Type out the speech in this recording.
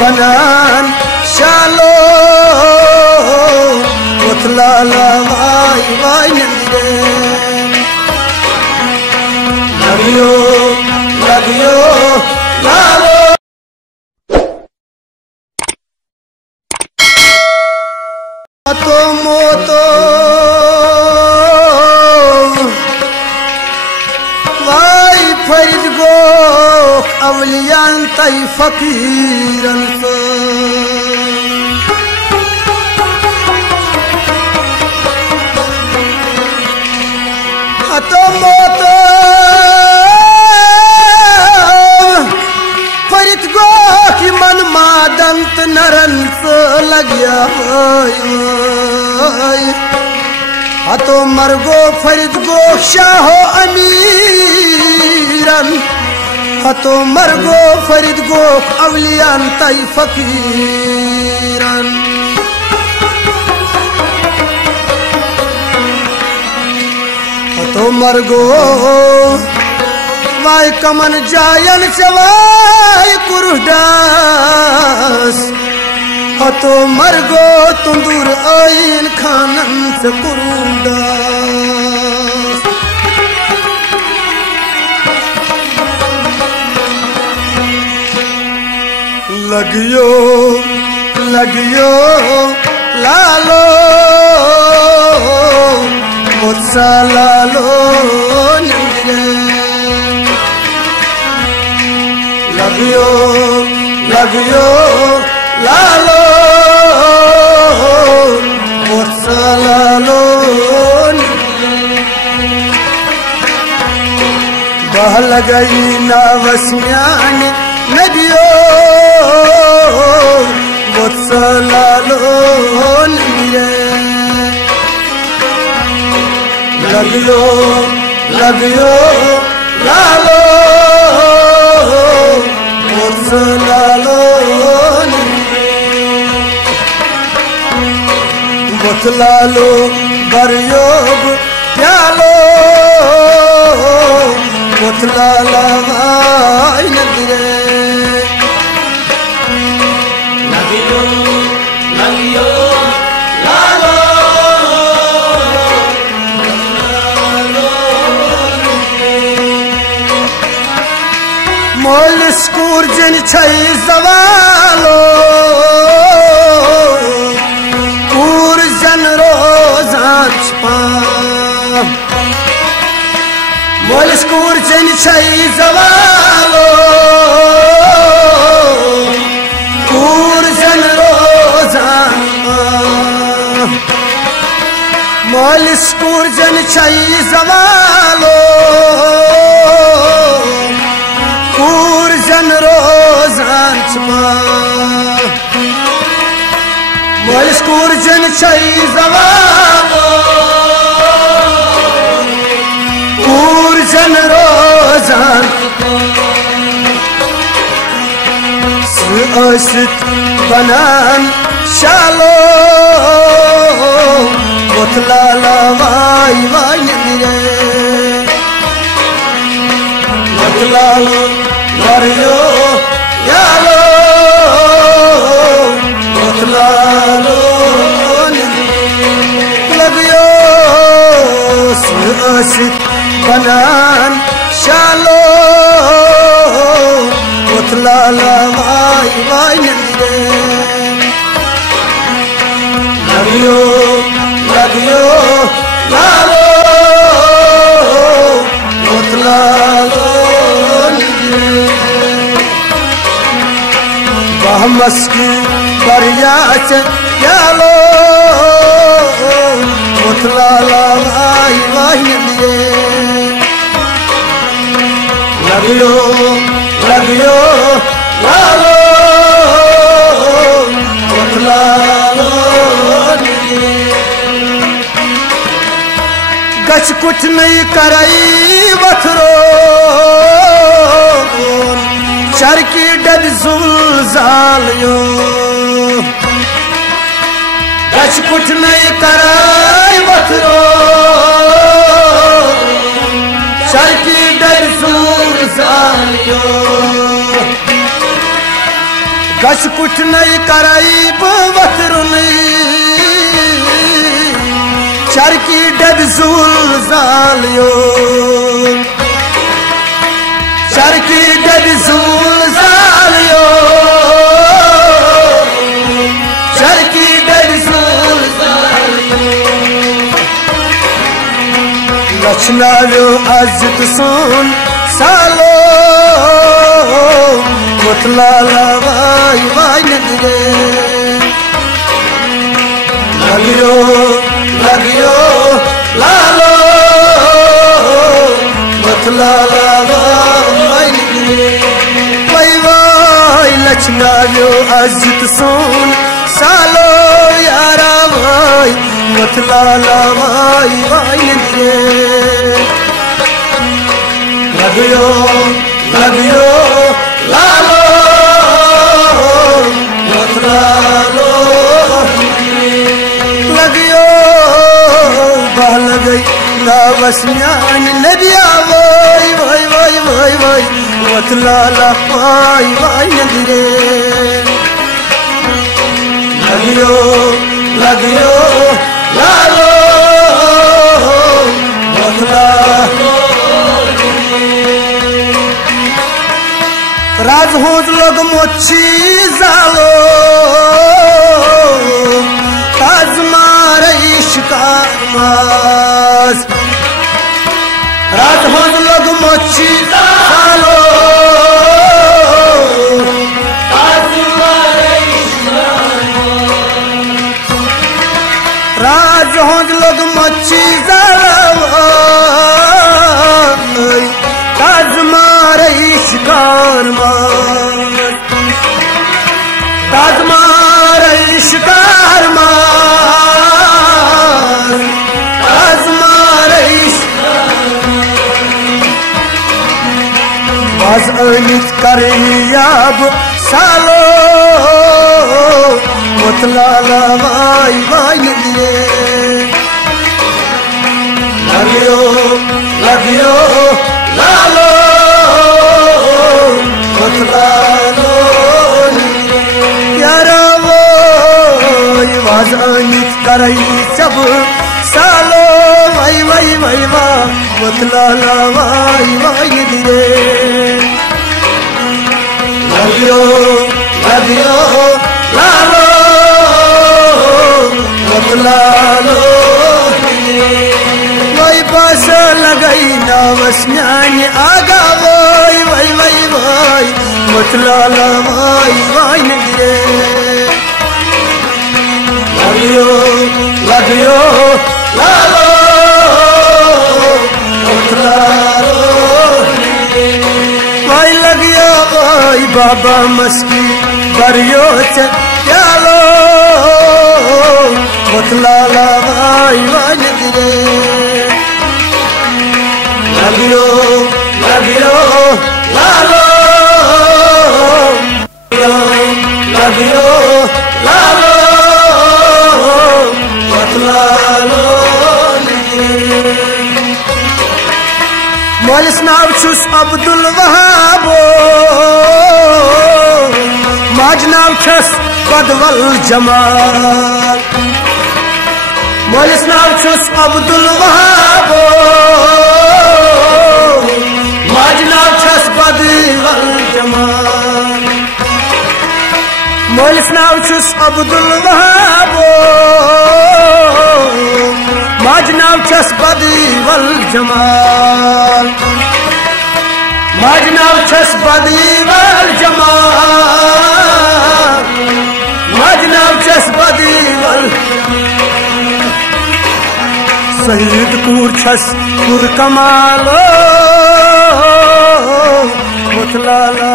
बनन शालो उथलाला Y Y नंदे लगियो लगियो लालो तो मोतो वाई फरीद गो अवलियान तई फकीरन से तो मोतो फरीद गो की मन मादंत नरन से लगिया तो मरगो फरीद गो शाहो अमीरन तो मरगो फरीद गो अवलियान तई फकीरन तो मरगो वाई कमन जायन चवाई कुरुदास तो मरगो तुंदूर आइन खानन से कुरुदास लगियो लगियो लालो मुझसा लालो नंदे लगियो लगियो लालो मुझसा लालो बहल गई ना वस्यान नदियो मुझसा लालो नंदे लगियो लगियो लालो मुझसे लालो बतलालो बरयोग प्यालो बतलाला भाई नगरे लगियो लगियो मोल स्कूर जन छई सवालो कूर जन रोजान छपा मोल स्कूर जन छई सवालो कूर जन रोजान मोल स्कूर जन छई सवालो कूर जन रोजान छपा मोलिस कूर जन छई जवालो कूर जन रोजान सुअसित बनन शालो उथलाला वाई वाई नंदे उथलालो मरियो यालो उथलालो लगियो सुअसित बनन शालो उथलाला वाई वाई नंदे लगियो लगियो लालो उथलालो मस्की बरियाच यालो उथलाला भाई वाही नंदे लगियो लगियो लालो उथलालो गच कुछ नहीं कराई वथरो चर की डद जुलजालियो गच कुछ नहीं कराई वथरो चर की डद जुलजालियो गश कुछ नहीं कराई बवतरुन चरकी डबजूल जालियो चरकी डबजूल जालियो चरकी डबजूल जालियो लचनायो अजित सोन सालो मतलाला वाई वाई नगरे लगियो लगियो लालो मतलाला वाई नगरे वाई वाई लचनायो अजित सोन सालो यारा वाई मतलाला वाई वाई नगरे लगियो लगियो लालो मतलालो लगियो बहल गई लावस्यान नदिया वाई वाई वाई वाई वाई मतलाला वाई वाई नगरे लगियो लगियो लालो मतलालो राजहूज लोग मोची जालो ताज मारे शिकार मास राजहूज लोग मोची जालो ताज मारे शिकार राजहूज लोग मोची जालो ताज मारे शिकार ताज मारे शिकार ताज मारे बाज अनित करे याब सालो मतलाला वाई वाई नगरे लगियो लगियो लालो मतलालो यारा वो आवाज अनित करई सब सालो वाई वाई वाई वा मतलाला वाई वाई नगरे लगियो लगियो लालो मतलालो वाई पास लगई नावस्यान आगा वाई वाई वाई वाई मतलाला वाई वाई नगरे लगियो लगियो लालो मतलालो वाई लगियो वाई बाबा मस्की बरियो चलो मतलाला वाई वाई नगरे लगियो लगियो लालो लगियो लालो मतलालो मोलिस नाव छुस अब्दुल वहाबो माज नाव छस बदवल जमाल मोलिस नाव छुस अब्दुल वहाबो माज नाव छस बदवल जमाल मोलिस नाव छुस अब्दुल वहाबो माज नाव छस बदवल जमाल माज नाव छस बदवल जमाल माज नाव छस बदवल शहीद कूर छस पुर कमालो मतलाला